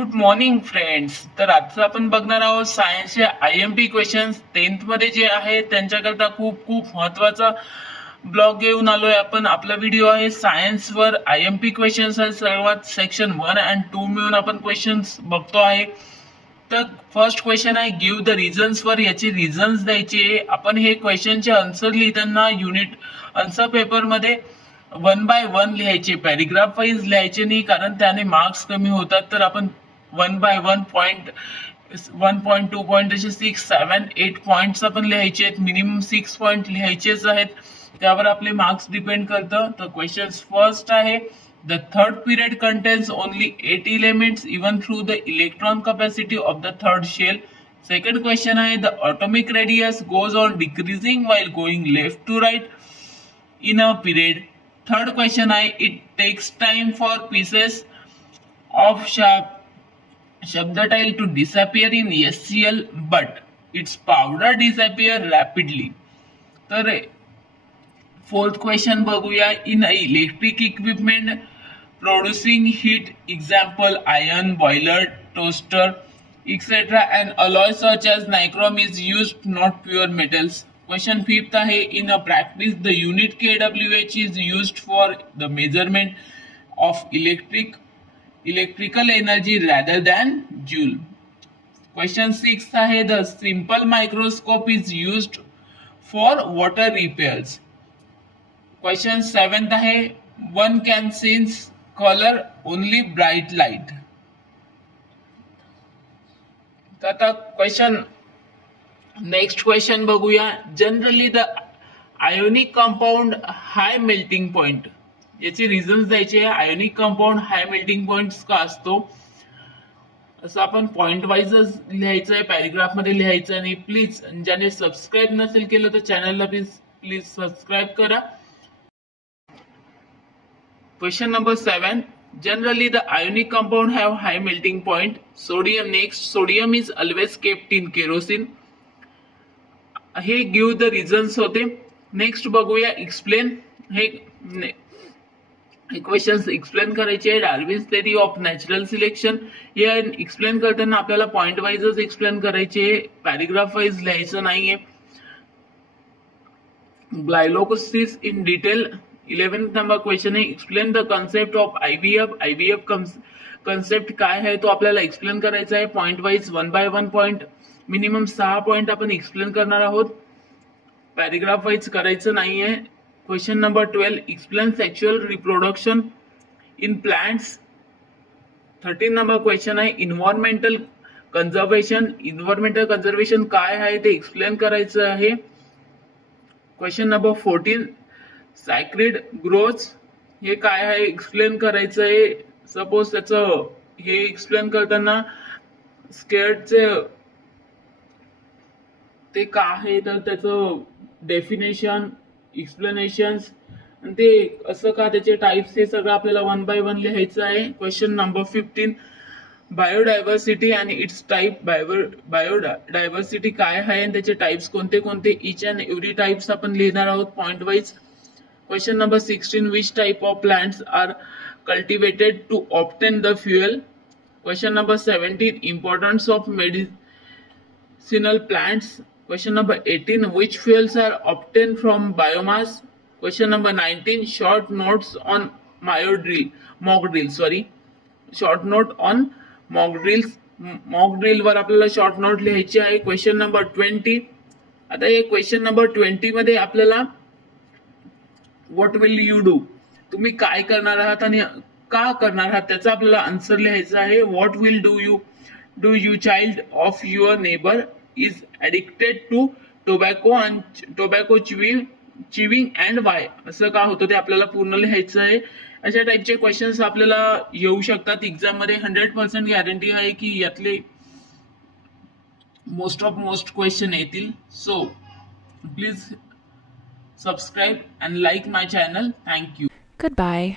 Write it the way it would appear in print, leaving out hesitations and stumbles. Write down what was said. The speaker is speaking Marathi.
Good morning friends. तर आजचं आपण बघणार आहोत सायन्सचे IMP क्वेश्चन्स 10th मध्ये जे आहे त्यांच्याकरता खूप खूप महत्वाचा ब्लॉग घेऊन आलोय आपण. आपला व्हिडिओ आहे सायन्स वर IMP क्वेश्चन्स आहे. सर्वात सेक्शन 1 आणि 2 मिळून आपण क्वेश्चन्स बघतो आहे. तर फर्स्ट क्वेश्चन आहे गिव्ह द रिझन्स वर. याचे रिझन्स द्यायचे. आपण हे क्वेश्चनचे आन्सर लिहिताना युनिट आन्सर पेपर मध्ये 1 by 1 लिहायचे, पॅरेग्राफ वाईज लिहायचे नाही, कारण त्याने मार्क्स कमी होतात. तर आपण 1 by 1 पॉइंट 1.2 पॉइंट असे 6, 7, 8 पॉइंट्स आपण लिहायचे आहेत. मिनिमम 6 पॉइंट लिहायचेच आहेत. त्यावर आपले मार्क्स डिपेंड करतं. तर क्वेश्चन फर्स्ट आहे the third period contains only 8 elements even through the electron capacity of the third shell. Second question आहे the atomic radius goes on decreasing while going left to right in a period. Third question आहे it takes time for pieces of shabdatile to disappear in HCl but its powder disappear rapidly. तर फोर्थ क्वेश्चन बघूया. In electric equipment producing heat example iron boiler, toaster, etc. and alloy such as nichrome is used, not pure metals. Question fifth आहे in a practice the unit kWh is used for the measurement of electrical energy rather than joule. Question sixth आहे the simple microscope is used for water repairs. Question seventh आहे one can sense color only bright light. आता क्वेश्चन नेक्स्ट क्वेश्चन बघूया. Generally the ionic compound high melting point. याची रिझन्स द्यायचे. Ionic compound high melting point का असतो असं आपण पॉइंट वाईजच लिहायचं आहे, पॅरेग्राफ मध्ये लिहायचं. आणि प्लीज ज्याने सबस्क्राईब नसेल केलं तर चॅनलला प्लीज सबस्क्राईब करा. Question number 7. Generally, the ionic compound have high melting point. Sodium next. Sodium is always kept in kerosene. हे गिव्ह द रिझन्स होते. नेक्स्ट बघूया एक्सप्लेन. हे क्वेश्चन्स एक्सप्लेन करायचे. Darwin's theory of natural selection. हे एक्सप्लेन करताना आपल्याला पॉइंट वाईजच एक्सप्लेन करायचे, पॅरेग्राफ वाईज लिहायचं नाहीये. Glycolysis in detail. 11th number question आहे explain the concept of IVF. IVF concept काय आहे तो आपल्याला एक्सप्लेन करायचा आहे. Point wise 1 by 1 point minimum 6 point आपण एक्सप्लेन करणार आहोत, पॅरेग्राफ वाईज करायचं नाहीये. Question number 12 explain sexual reproduction in plants. 13 number question आहे इन्व्हायरमेंटल कन्झर्वेशन. इन्व्हायरमेंटल कन्झर्वेशन काय आहे ते एक्सप्लेन करायचं आहे. क्वेश्चन नंबर 14 सायक्रिड ग्रोथ. हे काय आहे एक्सप्लेन करायचं आहे. सपोज त्याचं हे एक्सप्लेन करताना स्केअर्डचे ते काय आहे तर त्याचं डेफिनेशन, एक्सप्लेनेशन्स आणि ते असं का, त्याचे टाइप्स, हे सगळं आपल्याला 1 by 1 लिहायचं आहे. क्वेश्चन नंबर 15 बायोडायव्हर्सिटी आणि इट्स टाइप. बायोडायव्हर्सिटी काय आहे आणि त्याचे टाइप्स कोणते कोणते, इच अँड एव्हरी टाइप्स आपण लिहिणार आहोत point wise. Question number 16 which type of plants are cultivated to obtain the fuel. Question number 17 importance of medicinal plants. Question number 18 which fuels are obtained from biomass. Question number 19 short notes on mock drills. Short note on mock drills. mock drill वर आपल्याला शॉर्ट नोट लिहायची आहे. Question number 20. आता हे क्वेश्चन नंबर 20 मध्ये आपल्याला व्हॉट विल यू डू, तुम्ही काय करणार आहात आणि का करणार आहात त्याचा आपल्याला आन्सर लिहायचा आहे. What will do you child of your neighbour is addicted to tobacco chewing and why. असं का होतं ते आपल्याला पूर्ण लिहायचं आहे. अशा टाइपचे क्वेश्चन्स आपल्याला येऊ शकतात एक्झाम मध्ये. 100% गॅरंटी आहे की यातले मोस्ट क्वेश्चन येतील. So please subscribe and like my channel. Thank you. Goodbye.